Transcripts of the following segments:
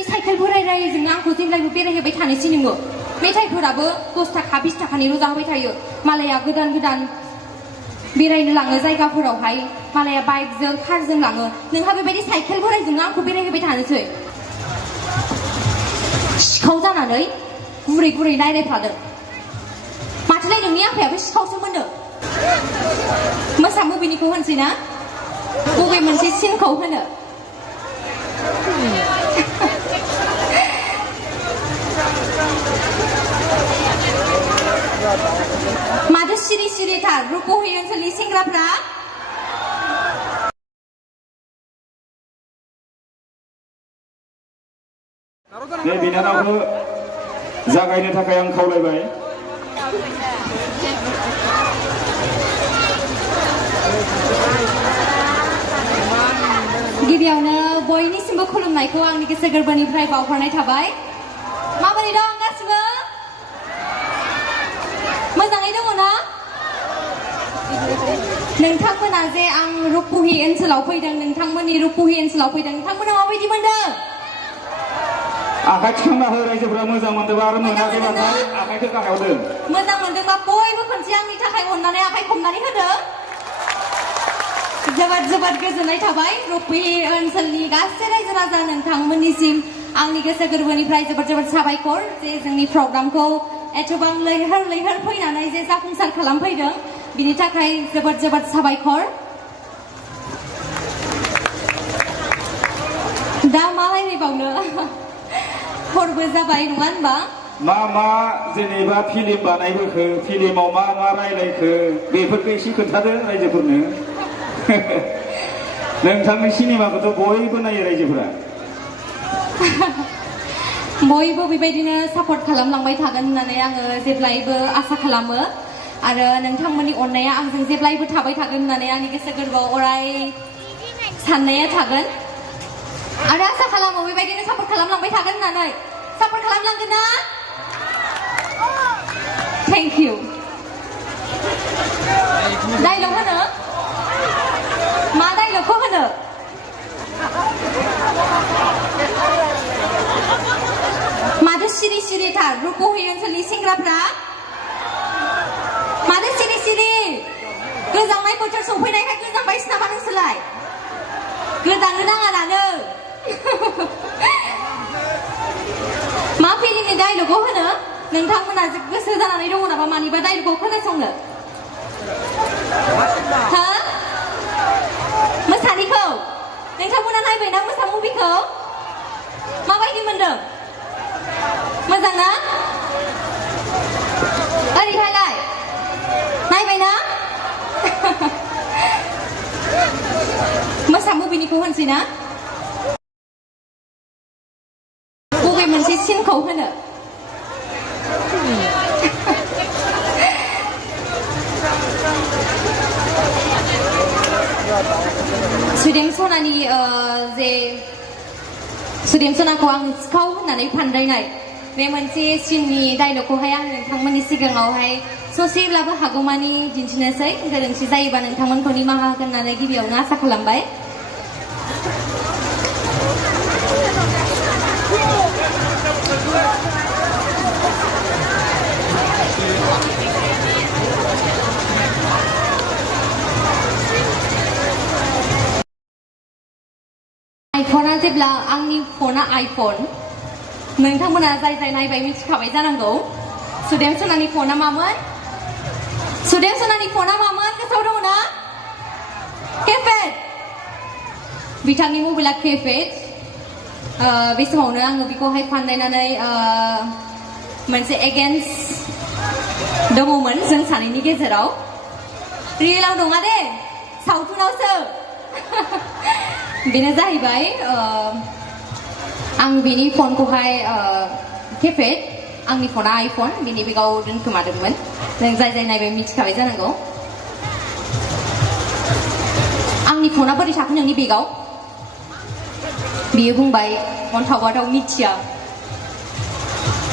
बे साइकेल बोरायजोंनो आंखौ जेब्लायबो बेरायहोबाय थानोसै नोङो मेथाइफोराबो 10 थाखा 20 थाखानिल' जाहोबाय थायो मालाया गोदान गोदान बेरायनो लाङो जायगाफोरावहाय मालाया बाइकजों कारजों लाङो नोंहा बेबायदि साइकेल बोरायजोंनो आंखौ बेरायहोबाय थानोसै सिखाव जानानै गुरै गुरै नायलायफ्लादों माथोलाय नोंनि आफायाबो सिखावसो मोनो मोसा मुभिनिखौ होनसै ना बबे मोनसे सिनखौ होनो माथो सिरि सिरिथार रुपहि ओनसोलनि सेंग्राफ्रा बे बिनानावखौ जागायनो थाखाय आं खावलायबाय गिबियावनो बयनिसिमबो खुलुमनायखौ आंनि गोसो गोरबोनिफ्राय बावहरनाय थाबाय माबोरै दं गासिबो मोजाङै दङ ना नोंथांमोना जे आं रुपहि ओनसोलाव फैदों नोंथांमोननि रुपहि ओनसोलाव फैदों नोंथांमोना माबायदि मोनदों आखाइ थिखांना हो रायजोफोरा मोजां मोनदोंबा आरो मोनाखैबाथाय आखाइखौ गाहायाव दोन मोजां मोनदोंबा बयबो खनसे आंनि थाखाय अननानै आखाइ खबनानै होदो जोबोद जोबोद गोजोननाय थाबाय रुपहि ओनसोलनि गासै रायजो राजा नोंथांमोननिसिम आंनि गोसो गोरबोनिफ्राय जोबोद जोबोद साबायखर जे जोंनि प्रग्रामखौ एथबां लैहोर लैहोर फैनानै जे जाफुंसार खालामफैदों बिनि थाखाय जोबोद जोबोद साबायखर दा मा रायलायबावनो हरबो जाबाय नङा होनबा मा जेनेबा फिल्म बानायबोखो फिल्माव मा रायलायखो बेफोरखौ एसे खोन्थादो रायजोफोरनो नोंथांनि सिनेमाखौथ' बयबो नायो रायजोफोरा बयबो बेबायदिनो सापर्ट खालामलांबाय थागोन होननानै आङो जेब्लायबो आसा खालामो आरो नोंथांमोननि अननाया आंजों जेब्लायबो थाबाय थागोन होननानै आंनि गोसो गोरबोआव अराय साननाया थागोन आरो आसा खालामो बेबायदिनो सापर्ट खालामलांबाय थागोन होननानै सापर्ट खालामलांगोन ना थेंक इउ डायलग होनो मा डायलगखौ होनो माथो सिरि सिरिथार रुपहि ओनसोलनि सेंग्राफ्रा माथो सिरि सिरि गोजांनाय बोथोर सफैनायखाय गोजांबायसो नामा नोंसोरलाय गोजांनो नाङा दानो मा फिल्मनि डायलगखौ होनो नोंथांमोना गोसो जानानै दङ नामा मानिबा डायलगखौ खोनासंनो हो मोसानिखौ नोंथांमोना नायबायना मोसा मुभिखौ माबायदि मोनदों मोजां ना ओरैहायलाय नायबायना मोसा मुभिनिखौ होनसै ना बबे मोनसे सिनखौ होनो सुदेम सनानि जे सुदेम सनाखौ आं सिखाव होननानै फानदायनाय बे मोनसे सिननि डायलगखौहाय आं नोंथांमोननि सिगाङावहाय ससेब्लाबो हागौमानि दिन्थिनोसै गोरोन्थि जायोबा नोंथांमोनखौ निमाहा होगोन होननानै गिबियावनो आसा खालामबाय आइफना जेब्ला आंनि फना आइफन नोंथांमोना जाय जाय नायबाय मिथिखाबाय जानांगौ सुदेम सनानि फना मामोन सुदेम सनानि फना मामोन गोसोआव दङ ना केपेट बिथांनि मबाइला केपेट बे समावनो आङो बेखौहाय फानदायनानै मोनसे एगेन्स्ट दङमोन जों सानैनि गेजेराव रियेलाव नङा दे सावथुनावसो बेनो जाहैबाय आं बिनि फनखौहाय केपेट आंनि फना आइफन बिनि बेगाव दोनखोमादोंमोन नों जाय जाय नायबाय मिथिखाबाय जानांगौ आंनि फना बोरै थाखो नोंनि बेगाव बियो बुंबाय अन्थावाथाव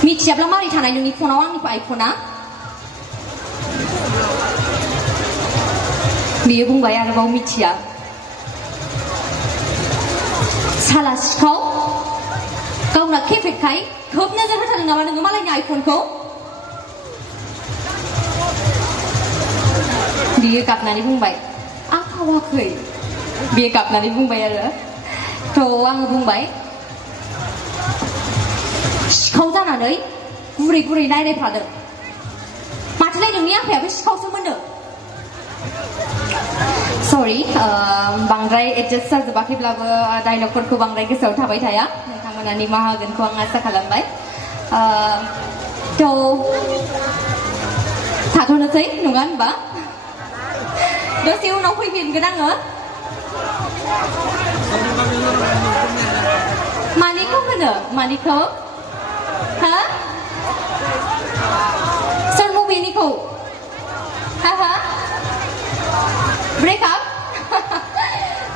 मिथियाब्ला मारै थानाय नोंनि फनाव आंनि आइफना बियो बुंबाय आरोबाव मिथिया साला सिखाव गावना खेफेखाय खोब नोजोर होथारदों नामा नोङो मालायनि आइफनखौ बियो गाबनानै बुंबाय आं खावाखै बियो गाबनानै बुंबाय आरो थ' आङो बुंबाय सिखाव जानानै गुरै गुरै नायनायफ्रादों माथोलाय नोंनि आफायाबो सिखावसो मोनो सरि बांद्राय एडजास्ट जाजोबाखैब्लाबो डायलगफोरखौ बांद्राय गोसोआव थाबाय थाया नोंथांमोना निमाहा होगोनखौ आं आसा खालामबाय थ' थाथ'नोसै नङा होनबा दसे उनाव फैफिनगोन आङो मानिखौ होनो मानिखौ हा सोर मुभिनिखौ हा हा ब्रेकआप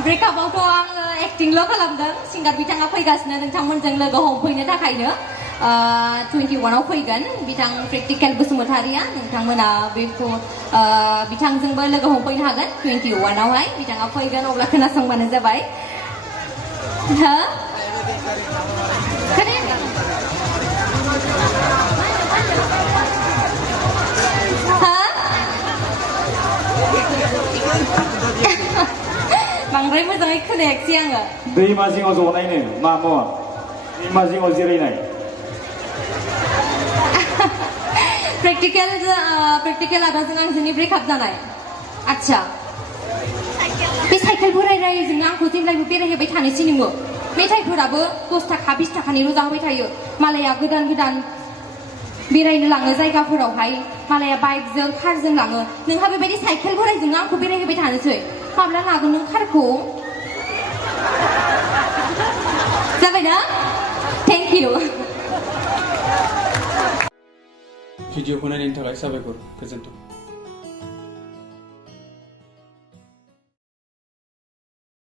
ब्रेकआपआवथ' आङो एक्टिंल' खालामदों सिंगार बिथाङा फैगासिनो नोंथांमोनजों लोगो हमफैनो थाखायनो 21आव फैगोन बिथां प्रेक्टिकेल बसुमतारिया नोंथांमोना बेखौ बिथांजोंबो लोगो हमफैनो हागोन 21आवहाय बिथाङा फैगोन अब्ला खोनासंबानो जाबाय हा बांद्राय मोजाङै खोनायाखिसै आङो दैमा जिङाव जनायनो मामोन दैमा जिङाव जिरायनाय प्रेक्टिकेल आदाजों आंजोंनि ब्रेकआप जानाय आच्छा बे साइकेल बोरायरायजोंनो आंखौ जेब्लायबो बेरायहोबाय थानोसै नोङो मेथाइफोराबो 10 थाखा 20 थाखानिल' जाहोबाय थायो मालाया गोदान गोदान बेरायनो लाङो जायगाफोरावहाय मालाया बाइकजों कारजों लाङो नोंहा बेबायदि साइकेल बोरायजोंनो आंखौ बेरायहोबाय थानोसै माब्ला लागोन नों कारखौ जाबायना थेंक इउ भिडिअखौ नायनायनि थाखाय साबायखर गोजोन्थों